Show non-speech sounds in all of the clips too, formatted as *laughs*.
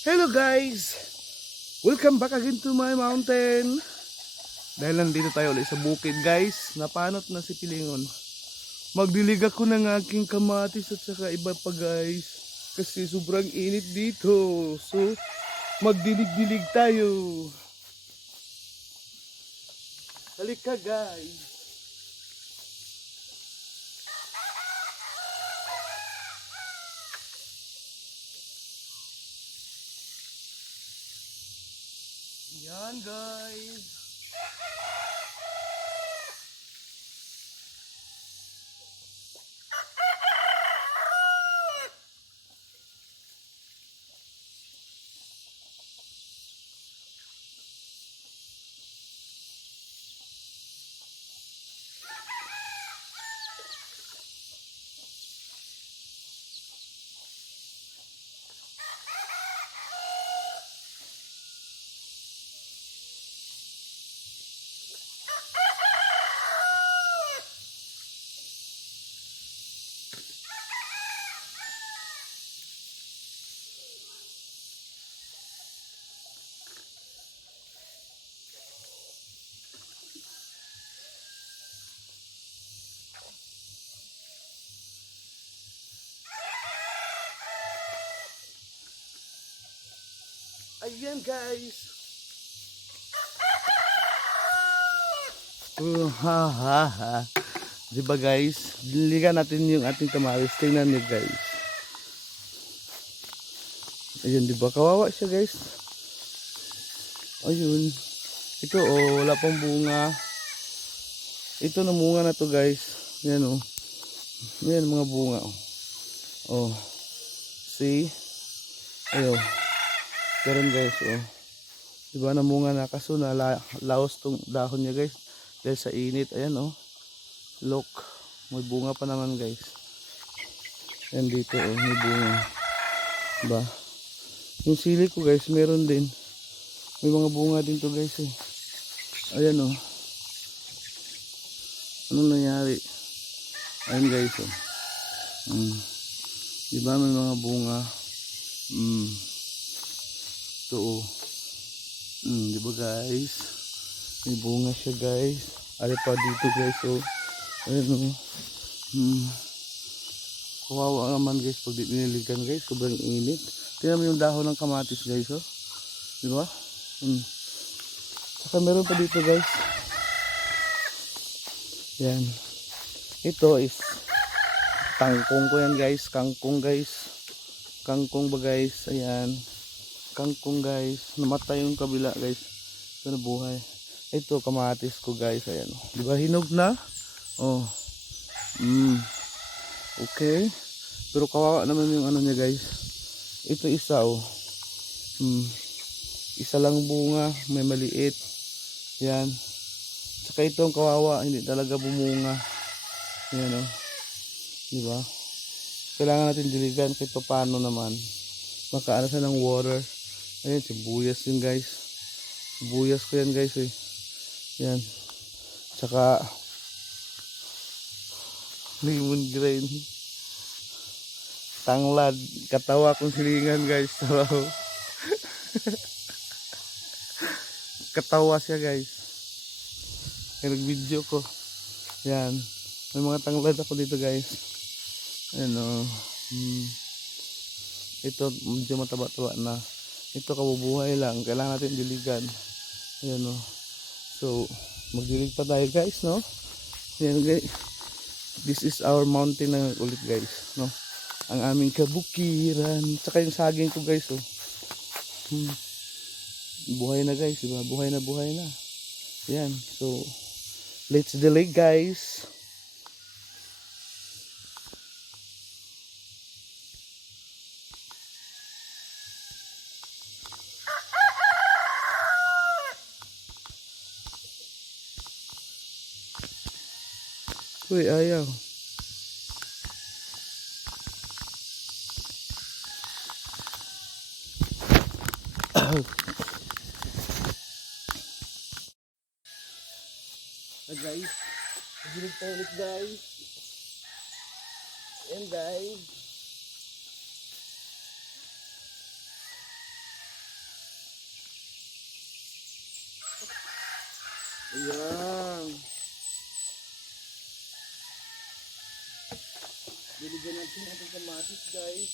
Hello guys! Welcome back again to my mountain. Dahil nandito tayo ulit sa bukid guys, napanot na si Pilingon. Magdilig ako ng aking kamatis at saka iba pa guys. Kasi sobrang init dito. So, magdilig-dilig tayo. Halika guys. Yan guys. Ayan guys. *laughs* Oh, ha ha ha. Diba guys? Diligan natin yung ating kamaris. Tingnan niyo guys. Ayun, diba? Kawawa siya guys. Ayun. Ito oh, wala pang bunga. Ito na bunga na to guys. Yan oh. Yan mga bunga oh. Oh. See? Ayun. Karon guys, oh. Diba namunga na kaso na la, laos tong dahon niya guys. Dahil sa init, ayan oh. Look, may bunga pa naman guys. Ayan dito oh, may bunga. Diba? Yung sili ko guys, meron din. May mga bunga din to guys eh. Ayan oh. Anong nangyari? Ayan guys oh. Mm. Diba may mga bunga? Mm. Ito oh. Mm, di ba guys? May bunga siya guys. Ari pa dito guys oh. Ayun oh. Mm. Kawawa naman guys pag di nililigan guys. Sobrang init. Tingnan mo yung dahon ng kamatis guys oh. Di ba? Mm. Saka meron pa dito guys. Yan. Ito is tangkong ko yan guys. Kangkong guys. Kangkong ba guys? Ayan kangkong guys. Namatay yung kabila guys. Ito na buhay. Ito kamatis ko guys. Ayan. Di ba hinog na? Oh. Mm. Okay. Pero kawawa naman yung ano niya guys. Ito isa oh. Mm. Isa lang bunga. May maliit. Yan. Saka itong kawawa. Hindi talaga bumunga. Yan oh. Di ba? Kailangan natin diligan kahit paano naman. Makaano siya ng water. Ayan, sibuyas yun guys. Sibuyas ko yan guys eh. Yan. Tsaka lemon green. Tanglad. Katawa kong silingan guys. *laughs* Katawa siya guys. Kaya nag-video ko. Yan. May mga tanglad ako dito guys. Ayan o. Hmm. Ito medyo mataba-taba na ito kabubuhay lang. Kailangan natin diligan. Ayan o so magdilig pa tayo guys no? Ayan guys. This is our mountain na ulit guys no? Ang aming kabukiran. Tsaka yung saging ko guys oh. Hmm. buhay na guys buhay na buhay na. Ayan so let's dilig guys Uy, ayaw. Hey guys, nagilid tayo guys. And guys. Ayan. Diligan natin ang kamatis guys.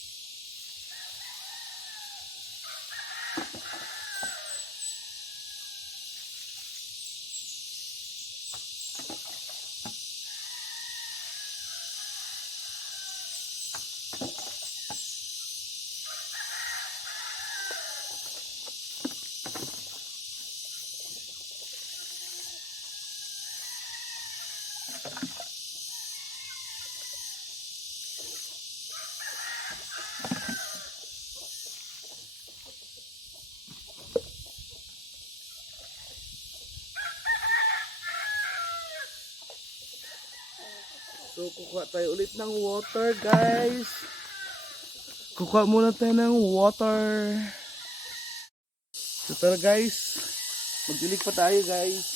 So, kukuha tayo ulit ng water, guys. Kukuha muna tayo ng water. So, tara, guys. Magdilig pa tayo, guys.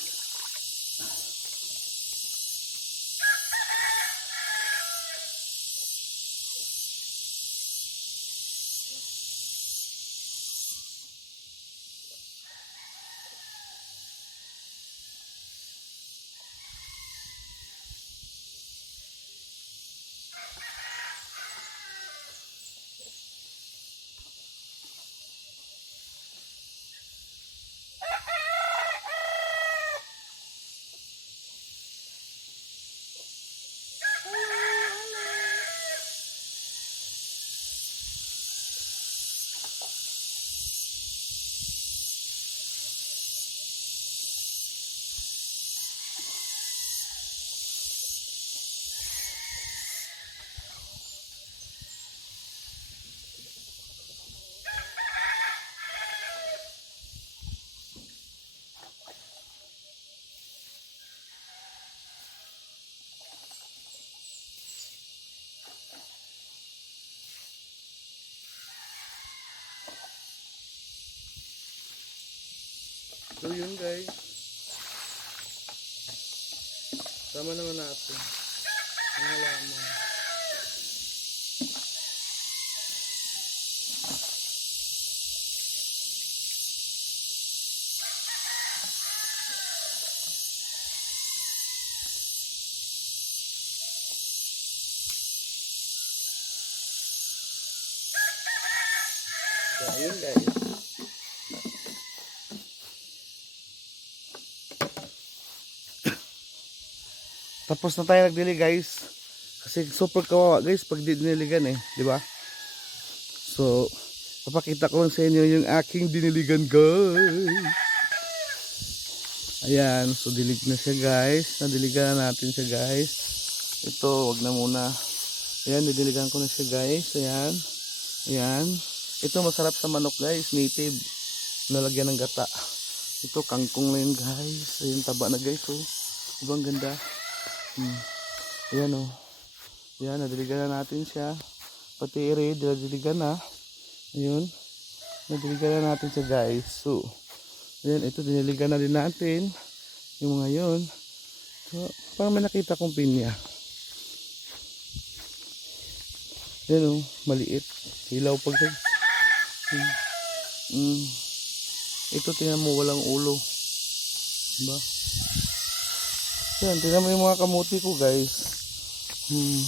So, yun, guys. Tama naman natin. Ang halaman. So, ayun guys. Tapos na tayo nagdili guys. Kasi super kawawa guys pag di diniligan eh. di ba? So, papakita ko lang sa inyo yung aking diniligan guys. Ayan, so dilig na siya guys. Nadiligan na natin siya guys. Ito, wag na muna. Ayan, didiligan ko na siya guys. Ayan. Ayan. Ito masarap sa manok guys, native. Nalagyan ng gata. Ito kangkong na yun guys. Ayan, taba na guys oh. Diba ganda? Hmm. Ayan oh. Ayan, nadiligan na natin siya. Pati ere, nadiligan na. Ayun. Nadiligan na natin siya guys. So, ayan, ito diniligan na din natin. Yung mga yun. So, parang may nakita kong pinya. Ayan oh, maliit. Hilaw pag hmm. Mm. Ito tingnan mo walang ulo. Diba? Yan, tingnan mo yung mga kamuti ko guys. Hmm.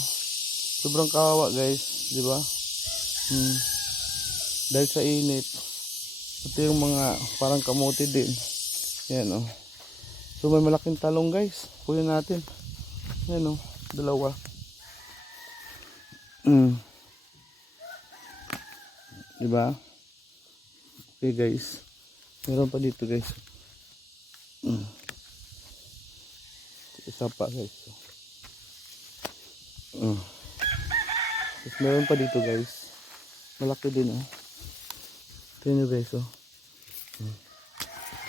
Sobrang kawawa guys, di ba? Hmm. Dahil sa init. Ito yung mga parang kamuti din. Yan oh. So may malaking talong guys. Kuya natin. Yan oh, dalawa. Hmm. Di ba? Okay guys. Meron pa dito guys. Hmm. Isa pa guys. Uh. Tapos meron pa dito guys. Malaki din oh. Tingnan nyo guys oh.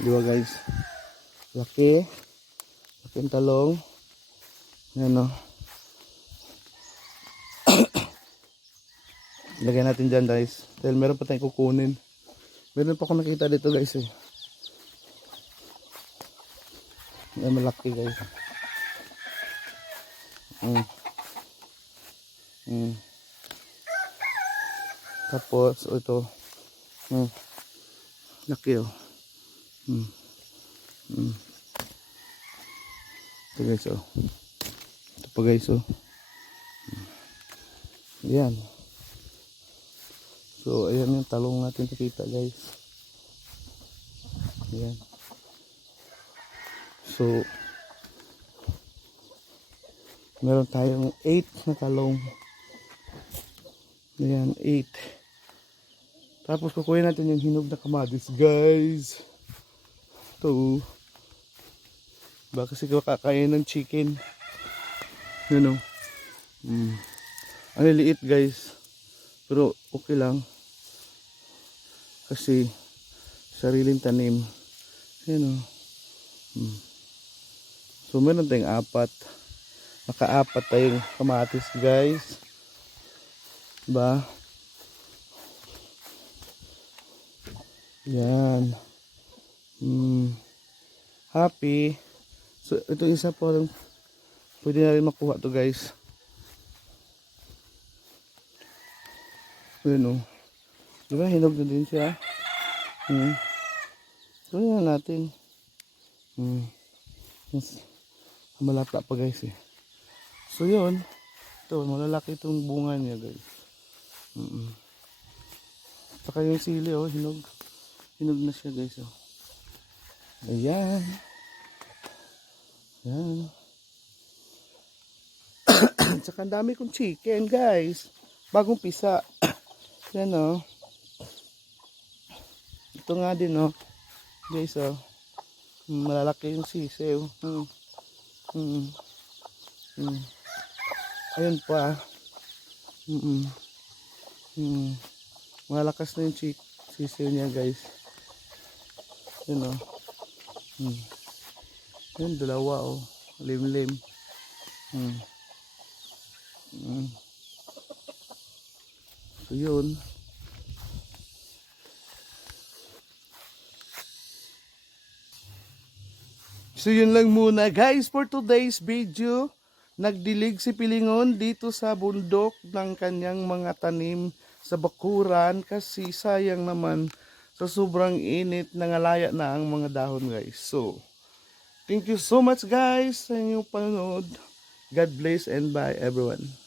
Di ba guys? Laki. Laking talong. Yan oh. *coughs* Lagyan natin dyan guys. Dahil meron pa tayong kukunin. Meron pa ako nakita dito guys eh. Yan malaki guys. Mm. Mm. Tapos, oh, ito. Mm. Laki oh. Mm. Mm. Ito guys, oh. Ito pa guys, oh. Yan. So, ayan yung talong natin nakita guys. Ayan. So, meron tayong 8 na talong. Ayan, 8. Tapos kukuha natin yung hinog na kamatis, guys. Ito. oh. Baka kasi kakain ng chicken. Yun o. Mm. Ang liliit guys. Pero okay lang. Kasi sariling tanim. Yan o. Mm. So meron tayong apat. Nakaapat tayong kamatis guys. Ba? Yan. Mm. Happy. So ito isa po. Pwede na rin makuha to guys. Yun o. Di ba hinog na din siya? Hmm. So yan natin. Hmm. Mas malata pa guys eh. So yun. Ito, malalaki itong bunga niya guys. Mm -mm. Saka yung sili oh, hinog. Hinog na siya guys oh. Ayan. Ayan. *coughs* Tsaka ang dami kong chicken guys. Bagong pisa. *coughs* Yan oh. Ito nga din oh. Guys oh. Malalaki yung sisiw. Hmm. Hmm. Hmm. Ayun pa. Mm Hmm. Malakas na yung chick sisiw niya guys. Yun oh. Hmm. Yun, dalawa oh. Lim-lim. Hmm. Hmm. So yun. So yun lang muna guys for today's video. Nagdilig si Pilingon dito sa bundok ng kanyang mga tanim sa bakuran kasi sayang naman sa sobrang init nangalaya na ang mga dahon guys. So, thank you so much guys sa inyong panonood. God bless and bye everyone.